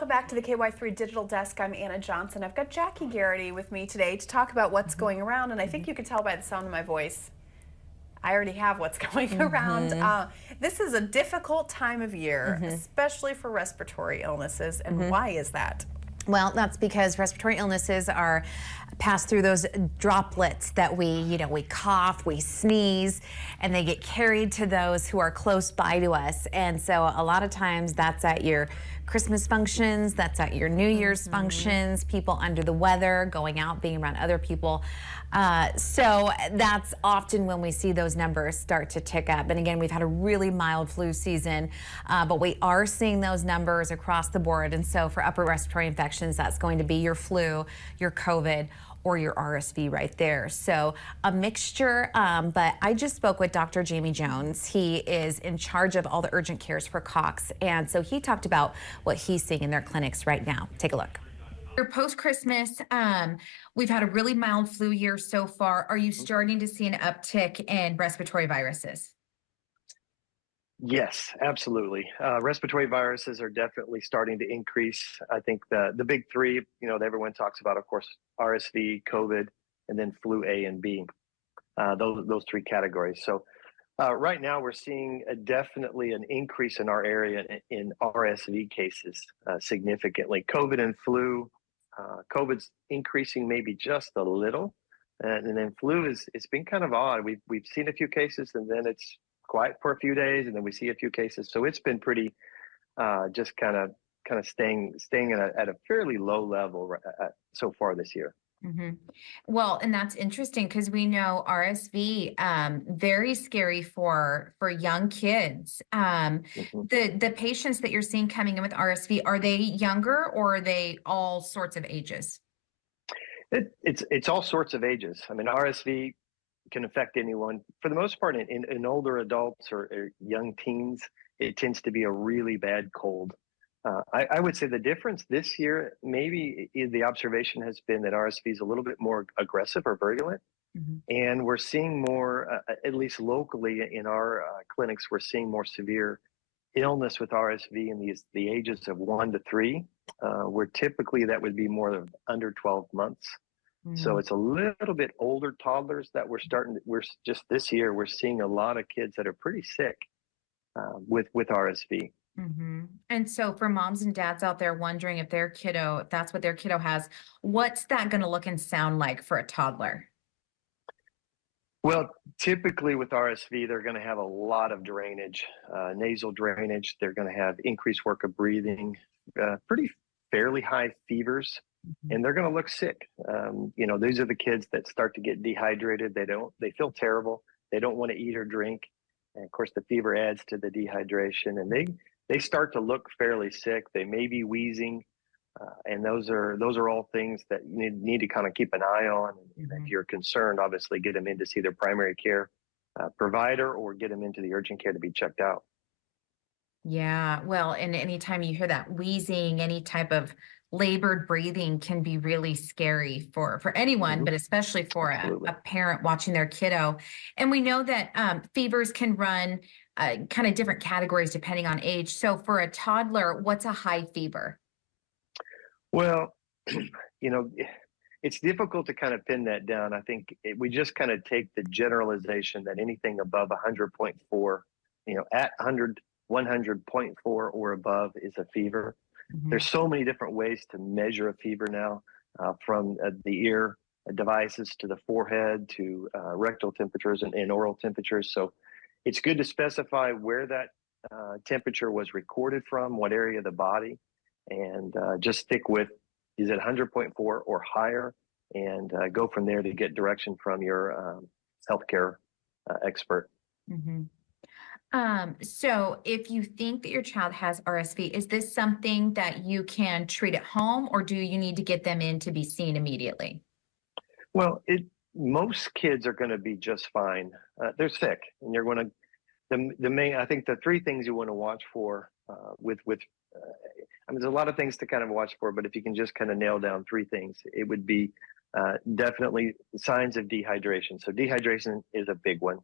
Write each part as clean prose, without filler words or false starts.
Welcome back to the KY3 Digital Desk. I'm Anna Johnson. I've got Jackie Garrity with me today to talk about what's going around, and I think you can tell by the sound of my voice. I already have what's going around. This is a difficult time of year, especially for respiratory illnesses, and why is that? Well, that's because respiratory illnesses are passed through those droplets that we cough, we sneeze, and they get carried to those who are close by to us. And so a lot of times that's at your Christmas functions, that's at your New Year's functions, people under the weather, going out, being around other people. So that's often when we see those numbers start to tick up. And again, we've had a really mild flu season, but we are seeing those numbers across the board. And so for upper respiratory infections, that's going to be your flu, your COVID, or your RSV right there. So a mixture, but I just spoke with Dr. Jamie Jones. He is in charge of all the urgent cares for Cox. And so he talked about what he's seeing in their clinics right now. Take a look. Post-Christmas, we've had a really mild flu year so far. Are you starting to see an uptick in respiratory viruses? Yes, absolutely. Respiratory viruses are definitely starting to increase. I think the big three, that everyone talks about, of course, RSV, COVID, and then flu A and B. Those three categories. So right now we're seeing definitely an increase in our area in RSV cases significantly. COVID and flu, COVID's increasing maybe just a little, and then flu it's been kind of odd. We've seen a few cases, and then it's quiet for a few days, and then we see a few cases. So it's been pretty just kind of staying at a fairly low level so far this year. Well, and that's interesting because we know RSV, very scary for young kids. The patients that you're seeing coming in with RSV, are they younger or are they all sorts of ages? It's all sorts of ages. I mean, RSV can affect anyone. For the most part, in older adults or young teens, it tends to be a really bad cold. I would say the difference this year, maybe the observation has been that RSV is a little bit more aggressive or virulent. And we're seeing more, at least locally in our clinics, we're seeing more severe illness with RSV in the ages of 1 to 3, where typically that would be more of under 12 months. So it's a little bit older toddlers that we're just this year, we're seeing a lot of kids that are pretty sick with RSV. And so for moms and dads out there wondering if that's what their kiddo has, what's that going to look and sound like for a toddler? Well, typically with RSV, they're going to have a lot of drainage, nasal drainage. They're going to have increased work of breathing, fairly high fevers, and they're going to look sick. These are the kids that start to get dehydrated. They feel terrible. They don't want to eat or drink. And of course, the fever adds to the dehydration, and they start to look fairly sick. They may be wheezing, and those are all things that you need to kind of keep an eye on. And if you're concerned, obviously get them in to see their primary care provider or get them into the urgent care to be checked out. Yeah, well, and anytime you hear that wheezing, any type of labored breathing can be really scary for anyone, but especially for a parent watching their kiddo. And we know that fevers can run kind of different categories depending on age. So for a toddler, what's a high fever? Well, it's difficult to kind of pin that down. I think we just kind of take the generalization that anything above 100.4, at 100.4 or above is a fever. There's so many different ways to measure a fever now, from the ear devices to the forehead to rectal temperatures and oral temperatures. So it's good to specify where that temperature was recorded from, what area of the body, and just stick with, is it 100.4 or higher, and go from there to get direction from your healthcare expert. So if you think that your child has RSV, is this something that you can treat at home, or do you need to get them in to be seen immediately? Well, most kids are going to be just fine. They're sick, and you're going to I think the three things you want to watch for there's a lot of things to kind of watch for, but if you can just kind of nail down three things, it would be definitely signs of dehydration. So dehydration is a big one.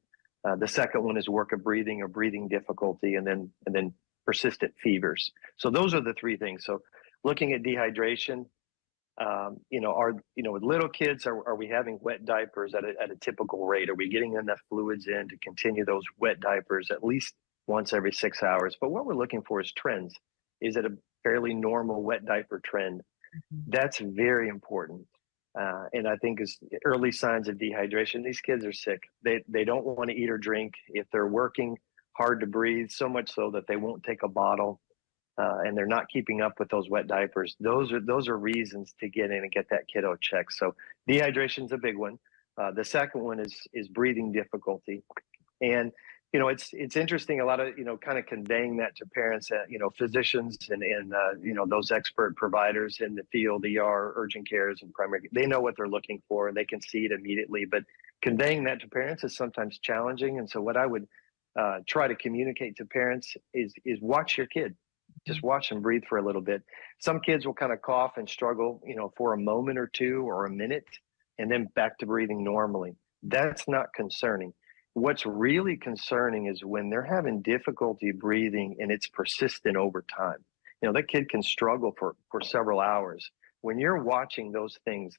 The second one is work of breathing or breathing difficulty, and then persistent fevers. So those are the three things. So looking at dehydration. With little kids, are we having wet diapers at a typical rate? Are we getting enough fluids in to continue those wet diapers at least once every 6 hours? But what we're looking for is trends. Is it a fairly normal wet diaper trend? That's very important. And I think as early signs of dehydration, these kids are sick. They don't want to eat or drink. If they're working, hard to breathe, so much so that they won't take a bottle. And they're not keeping up with those wet diapers. Those are reasons to get in and get that kiddo checked. So dehydration is a big one. The second one is breathing difficulty, and it's interesting. A lot of kind of conveying that to parents, physicians and those expert providers in the field, ER, urgent cares, and primary. They know what they're looking for and they can see it immediately. But conveying that to parents is sometimes challenging. And so what I would try to communicate to parents is watch your kid. Just watch them breathe for a little bit. Some kids will kind of cough and struggle, for a moment or two or a minute, and then back to breathing normally. That's not concerning. What's really concerning is when they're having difficulty breathing and it's persistent over time. That kid can struggle for several hours. When you're watching those things,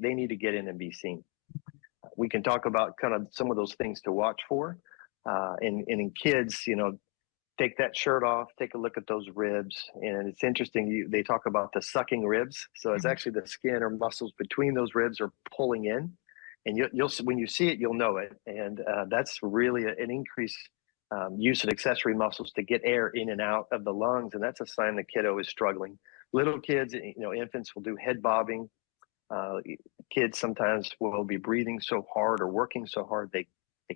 they need to get in and be seen. We can talk about kind of some of those things to watch for. And in kids, take that shirt off, take a look at those ribs. And it's interesting, they talk about the sucking ribs. So it's actually the skin or muscles between those ribs are pulling in. And you'll when you see it, you'll know it. And that's really an increased use of accessory muscles to get air in and out of the lungs. And that's a sign the kiddo is struggling. Little kids, infants will do head bobbing. Kids sometimes will be breathing so hard or working so hard they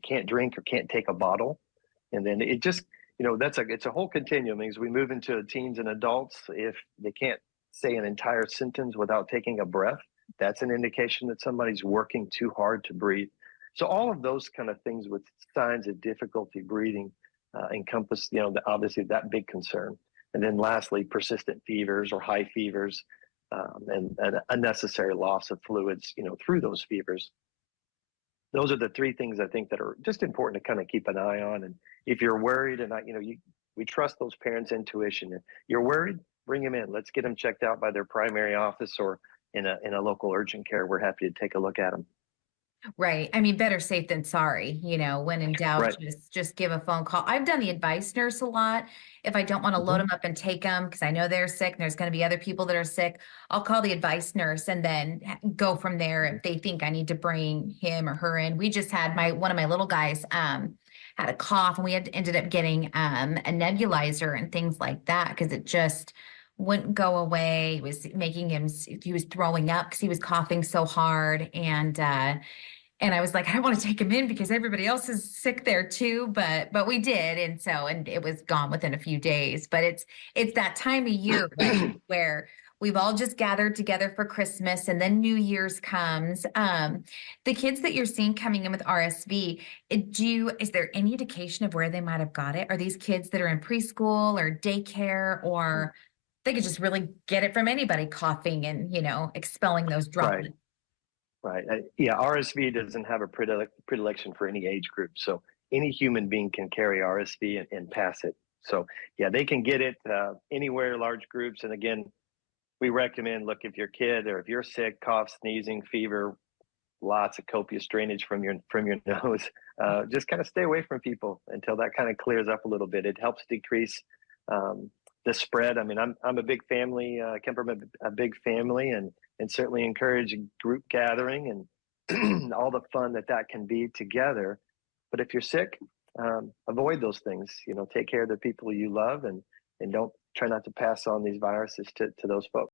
can't drink or can't take a bottle. And then it just, it's a whole continuum. As we move into teens and adults, if they can't say an entire sentence without taking a breath, that's an indication that somebody's working too hard to breathe. So all of those kind of things with signs of difficulty breathing encompass, obviously that big concern. And then lastly, persistent fevers or high fevers and unnecessary loss of fluids, through those fevers. Those are the three things I think that are just important to kind of keep an eye on. And if you're worried, and we trust those parents' intuition. If you're worried, bring them in. Let's get them checked out by their primary office or in a local urgent care. We're happy to take a look at them. Right. I mean, better safe than sorry. When in doubt, Right. just give a phone call. I've done the advice nurse a lot. If I don't want to load them up and take them because I know they're sick and there's going to be other people that are sick, I'll call the advice nurse and then go from there if they think I need to bring him or her in. We just had one of my little guys had a cough and we ended up getting a nebulizer and things like that because it just wouldn't go away. It was making he was throwing up because he was coughing so hard. And I was like, I don't want to take him in because everybody else is sick there too, but we did. And it was gone within a few days, but it's that time of year right, where we've all just gathered together for Christmas and then New Year's comes. The kids that you're seeing coming in with RSV, is there any indication of where they might have got it? Are these kids that are in preschool or daycare, or they could just really get it from anybody coughing and, expelling those droplets? Right. Yeah, RSV doesn't have a predilection for any age group. So any human being can carry RSV and pass it. So yeah, they can get it anywhere, large groups. And again, we recommend, look, if your kid or if you're sick, cough, sneezing, fever, lots of copious drainage from your nose, just kind of stay away from people until that kind of clears up a little bit. It helps decrease the spread. I mean, I'm a big family, I come from a big family and certainly encourage group gathering and all the fun that can be together. But if you're sick, avoid those things, take care of the people you love and don't try not to pass on these viruses to those folks.